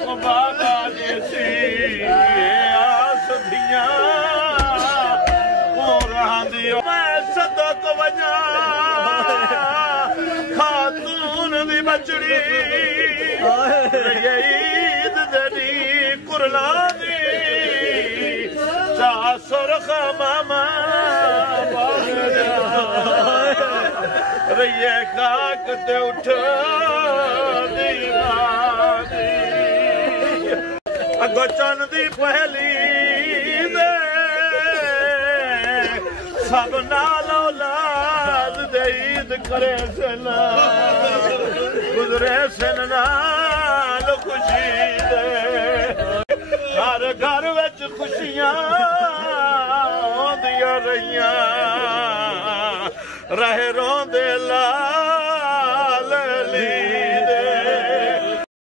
को बाबा देसी आस दिया मैं सदक वजा खातून दी बचड़ी ईद दड़ी कुरला दी चा सुरख मामा रैये खाक ते उठ अगो चन दी पहली सब नाल औलाद दे ईद करे सन गुजरे सन नाल खुशी दे हर घर विच खुशियां होंदियां रहियां रहे रोंदे ला